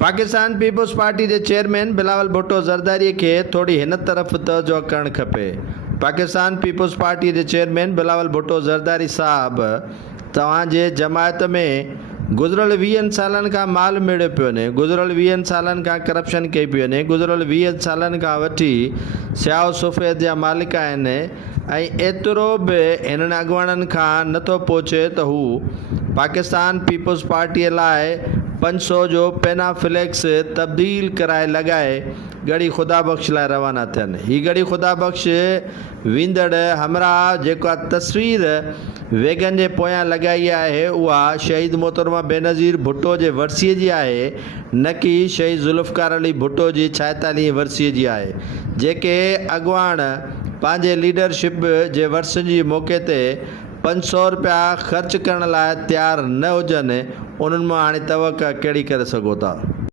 Pakistan people's party के चेयरमैन बिलावल भुट्टो ज़रदारी के थोड़ी हिन तरफ़ तवज्जो करण खपे। पाकिस्तान पीपुल्स पार्टी के चेयरमैन बिलावल भुट्टो ज़रदारी साहब तव्हांजे जमायत में गुज़िरियल 20 सालनि खां माल मेड़े पियो वञे, गुज़िरियल 20 सालनि खां करप्शन कई पई वञे, गुज़िरियल 20 सालनि खां वठी सियाह सफ़ेद जा मालिक आहिनि ऐं एतिरो बि हिननि अॻुवाणनि खां नथो पहुचे त हू पाकिस्तान पीपुल्स पार्टीअ लाइ 500 जो पेनाफ्लेक्स तब्दील कराए लॻाए गड़ी खुदा बख़्श लाइ रवाना थियनि। हीअ गड़ी खुदा बख़्श वेंदड़ हमरा जेका तस्वीर वेगन जे पोयां लॻाई आहे उहा शहीद मोहतरमा बेनज़ीर भुट्टो जे वर्सीअ जी आहे, न कि शहीद ज़ुल्फ़कार अली भुट्टो जी 46 वर्सीअ जी आहे। जेके अॻुवाण पंहिंजे लीडरशिप जे वर्सनि जी मौक़े ते 500 रुपया ख़र्च करण लाइ तयारु न हुजनि, उन्हनि मां हाणे तवक़ा कहिड़ी करे सघो था।